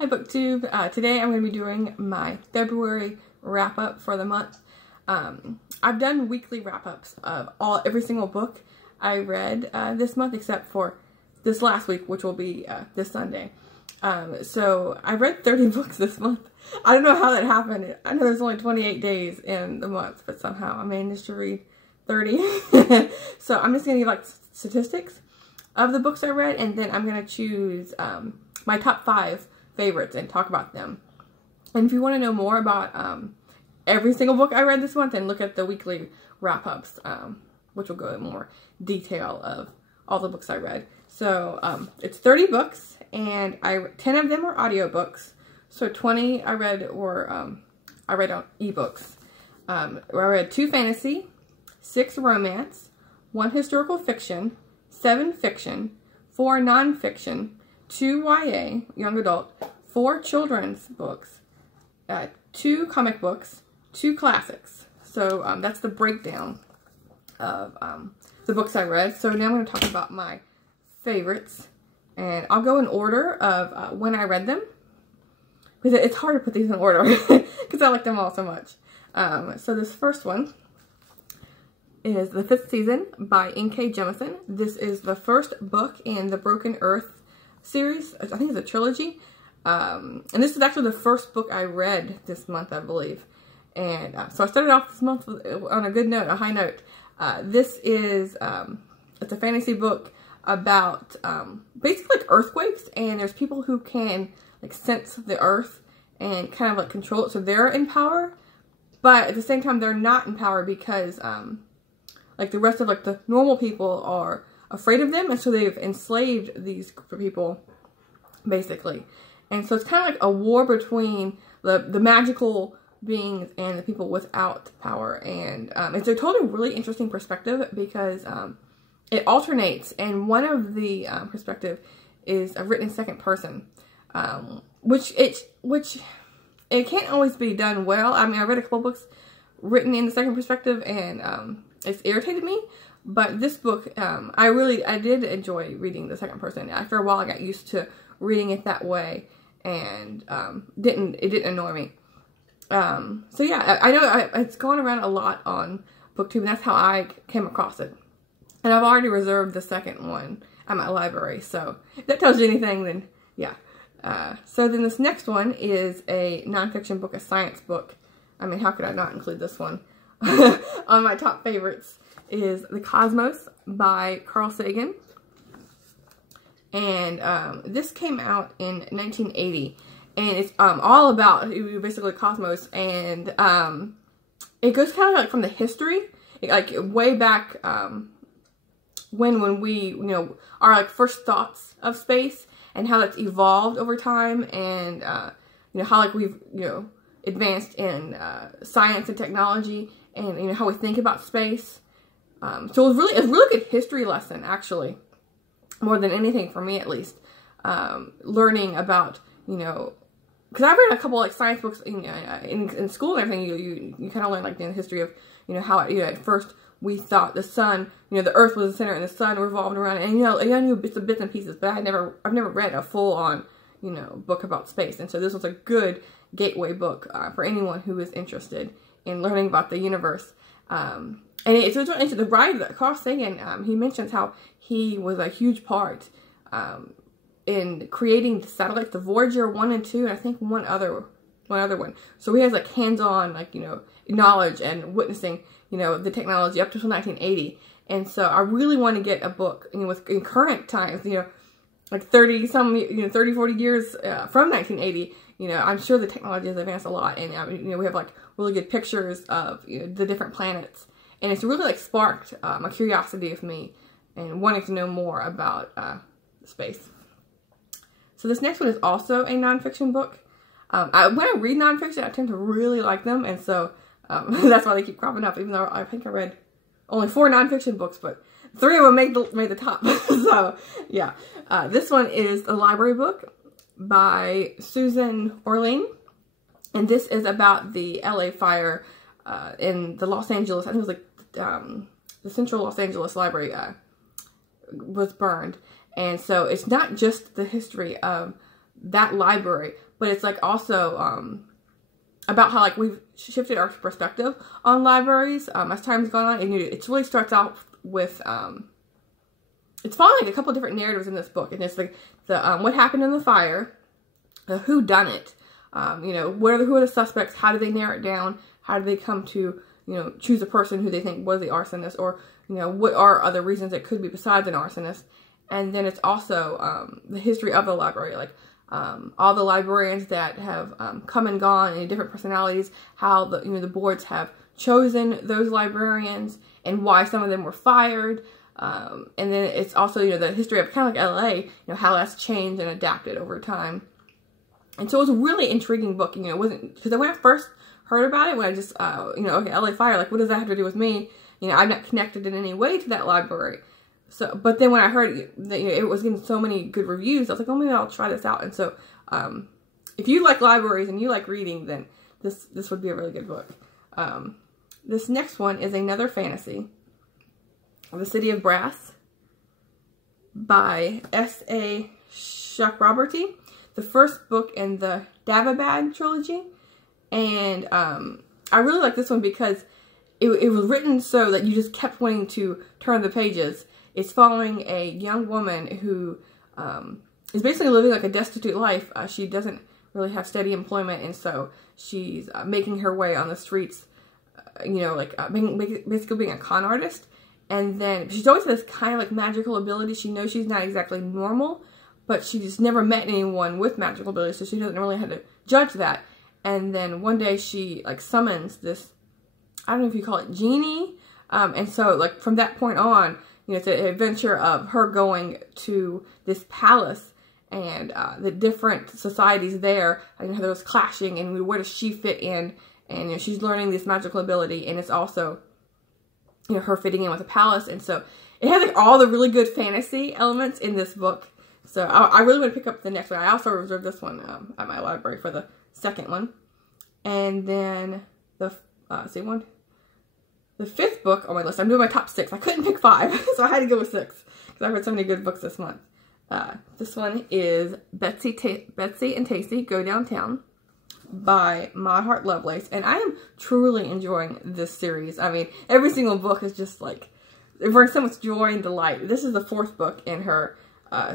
Hi BookTube. Today I'm going to be doing my February wrap-up for the month. I've done weekly wrap-ups of every single book I read this month except for this last week, which will be this Sunday. So I read 30 books this month. I don't know how that happened. I know there's only 28 days in the month, but somehow I managed to read 30. So I'm just going to give like statistics of the books I read, and then I'm going to choose my top 5 favorites and talk about them. And if you want to know more about every single book I read this month, then look at the weekly wrap-ups, which will go in more detail of all the books I read. So it's 30 books, and 10 of them are audiobooks. So 20 I read were I read on ebooks. I read 2 fantasy, 6 romance, 1 historical fiction, 7 fiction, 4 nonfiction, 2 YA, young adult, 4 children's books, 2 comic books, 2 classics. So that's the breakdown of the books I read. So now I'm going to talk about my favorites, and I'll go in order of when I read them, because it's hard to put these in order because I like them all so much. So this first one is The Fifth Season by N.K. Jemisin. This is the first book in the Broken Earth series. I think it's a trilogy. And this is actually the first book I read this month, I believe. And so I started off this month on a good note, a high note. This is, it's a fantasy book about basically like earthquakes, and there's people who can like sense the earth and kind of like control it, so they're in power, but at the same time they're not in power because like the rest of like the normal people are afraid of them, and so they've enslaved these people basically. And so it's kind of like a war between the magical beings and the people without power. And it's a totally really interesting perspective because it alternates, and one of the perspective is written in second person, which it can't always be done well. I mean, I read a couple books written in the second perspective, and it's irritated me. But this book, I did enjoy reading the second person. After a while, I got used to reading it that way, and it didn't annoy me. So yeah, I know it's gone around a lot on BookTube, and that's how I came across it. And I've already reserved the second one at my library, so if that tells you anything, then yeah. So then this next one is a nonfiction book, a science book. I mean, how could I not include this one on my top favorites? Is The Cosmos by Carl Sagan. And this came out in 1980, and it's all about basically cosmos, and it goes kind of like from the history, like way back when we our like first thoughts of space, and how that's evolved over time, and how like we've advanced in science and technology, and how we think about space. So it was a really good history lesson, actually, more than anything for me at least. Learning about because I've read a couple like science books in school and everything. You kind of learn like the history of how at first we thought the sun, the Earth was the center and the sun revolved around it, and I knew bits and pieces, but I've never read a full on book about space. And so this was a good gateway book for anyone who is interested in learning about the universe. And it's interesting, the writer, Carl Sagan, he mentions how he was a huge part in creating the satellites, the Voyager 1 and 2, and I think one other one. So he has like hands-on knowledge and witnessing the technology up to 1980. And so I really want to get a book in current times, like 30 40 years from 1980. I'm sure the technology has advanced a lot, and we have like really good pictures of the different planets, and it's really like sparked a curiosity of me and wanting to know more about space. So this next one is also a nonfiction book. When I read nonfiction, I tend to really like them, and so that's why they keep cropping up, even though I think I read only 4 nonfiction books, but 3 of them made the top. So yeah, this one is a library book by Susan Orlean, and this is about the LA fire in the Los Angeles, I think it was like the Central Los Angeles Library was burned. And so it's not just the history of that library, but it's like also about how like we've shifted our perspective on libraries as time's gone on, and it really starts out with it's following like a couple different narratives in this book, and it's like the what happened in the fire, the who done it, you know, who are the suspects, how do they narrow it down, how do they come to, you know, choose a person who they think was the arsonist, or, you know, what are other reasons it could be besides an arsonist. And then it's also the history of the library, like all the librarians that have come and gone and different personalities, how the, you know, the boards have chosen those librarians and why some of them were fired. And then it's also, you know, the history of kind of like LA, you know, how that's changed and adapted over time. And so it was a really intriguing book. You know, it wasn't, because when I first heard about it, when I just, you know, okay, LA Fire, like, what does that have to do with me? You know, I'm not connected in any way to that library. So, but then when I heard that, you know, it was getting so many good reviews, I was like, oh, maybe I'll try this out. And so, if you like libraries and you like reading, then this would be a really good book. This next one is another fantasy, The City of Brass by S.A. Chakraborty, the first book in the Davabad trilogy. And I really like this one because it was written so that you just kept wanting to turn the pages. It's following a young woman who is basically living like a destitute life. She doesn't really have steady employment, and so she's making her way on the streets, you know, like basically being a con artist. And then she's always had this kind of like magical ability. She knows she's not exactly normal, but she's never met anyone with magical abilities, so she doesn't really have to judge that. And then one day she like summons this, I don't know if you call it genie, and so like from that point on, you know, it's an adventure of her going to this palace and the different societies there, and how there was clashing, and where does she fit in, and, you know, she's learning this magical ability, and it's also, you know, her fitting in with the palace. And so it has like all the really good fantasy elements in this book. So I really want to pick up the next one. I also reserved this one at my library for the second one. And then the fifth book on my list, I'm doing my top 6. I couldn't pick 5, so I had to go with 6 because I've read so many good books this month. This one is Betsy and Tacy Go Downtown by Maud Hart Lovelace, and I am truly enjoying this series. I mean, every single book is just like, it brings so much joy and delight. This is the 4th book in her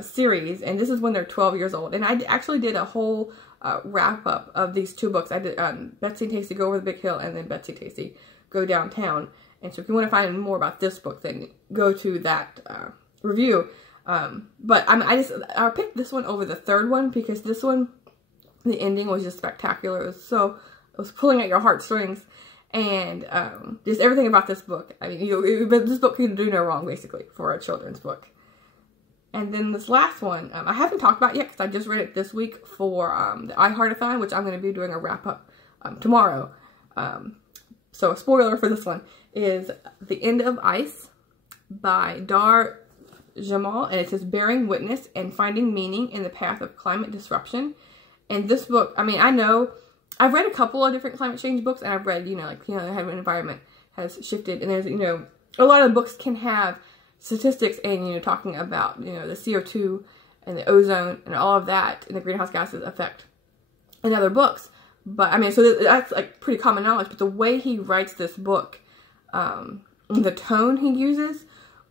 series, and this is when they're 12 years old. And I actually did a whole wrap up of these 2 books. I did Betsy and Tacy Go Over the Big Hill, and then Betsy and Tacy Go Downtown. And so if you want to find more about this book, then go to that review. But I picked this one over the 3rd one because this one, the ending was just spectacular. It was pulling at your heartstrings, and just everything about this book. I mean, this book can do no wrong, basically, for a children's book. And then this last one, I haven't talked about yet because I just read it this week for the iHeartathon, which I'm going to be doing a wrap-up tomorrow. So a spoiler for this one is The End of Ice by Dar Jamal, and it says Bearing Witness and Finding Meaning in the Path of Climate Disruption. And this book, I mean, I know, I've read a couple of different climate change books, and I've read, you know, like, you know, the environment has shifted, and there's, you know, a lot of books can have statistics and, you know, talking about, you know, the CO2 and the ozone and all of that and the greenhouse gases effect in other books. But, I mean, so that's, like, pretty common knowledge, but the way he writes this book, the tone he uses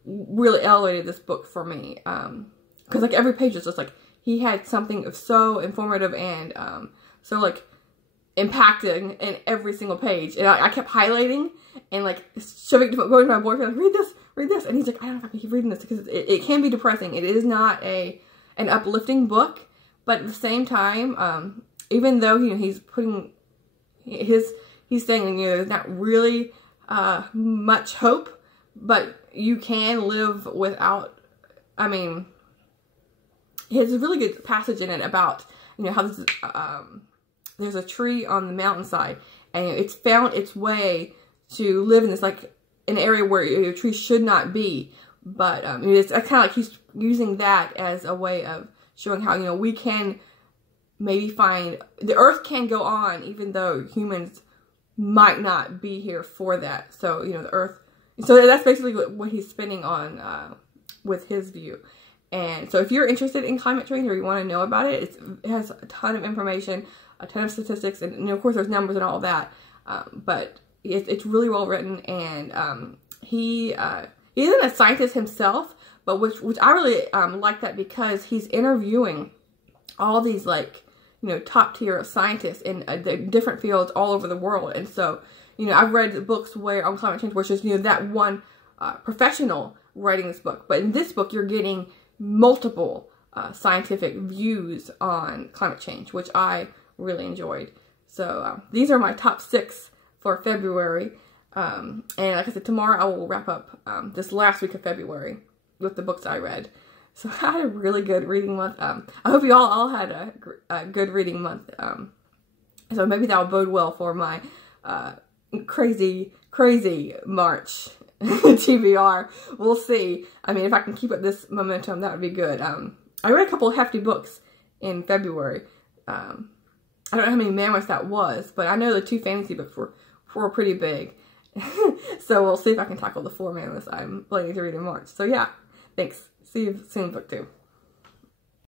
really elevated this book for me. Because, like, every page is just, like, he had something so informative and so, like, impacting in every single page. And I kept highlighting and, like, going to my boyfriend, like, read this. And he's like, I don't know if I can keep reading this because it can be depressing. It is not an uplifting book, but at the same time, even though, you know, he's putting he's saying, you know, there's not really much hope, but you can live without, I mean, he has a really good passage in it about, you know, how this is, there's a tree on the mountainside, and it's found its way to live in this, like, an area where a tree should not be. But it's kind of like he's using that as a way of showing how, you know, we can maybe find, the earth can go on even though humans might not be here for that. So, you know, the earth, so that's basically what he's spinning on with his view. And so if you're interested in climate change or you want to know about it, it has a ton of information, a ton of statistics, and of course there's numbers and all that. But it's really well written, and he isn't a scientist himself, but which I really like that, because he's interviewing all these, like, you know, top tier scientists in the different fields all over the world. And so, you know, I've read books where on climate change, which is, you know, that one professional writing this book, but in this book you're getting multiple scientific views on climate change, which I really enjoyed. So these are my top 6 for February. And like I said, tomorrow I will wrap up this last week of February with the books I read. So I had a really good reading month. I hope you all had a good reading month. So maybe that will bode well for my crazy March TBR. We'll see. I mean, if I can keep up this momentum, that would be good. I read a couple of hefty books in February. I don't know how many mammoths that was, but I know the 2 fantasy books were pretty big. So we'll see if I can tackle the 4 mammoths I'm planning to read in March. So yeah, thanks. See you soon, book 2.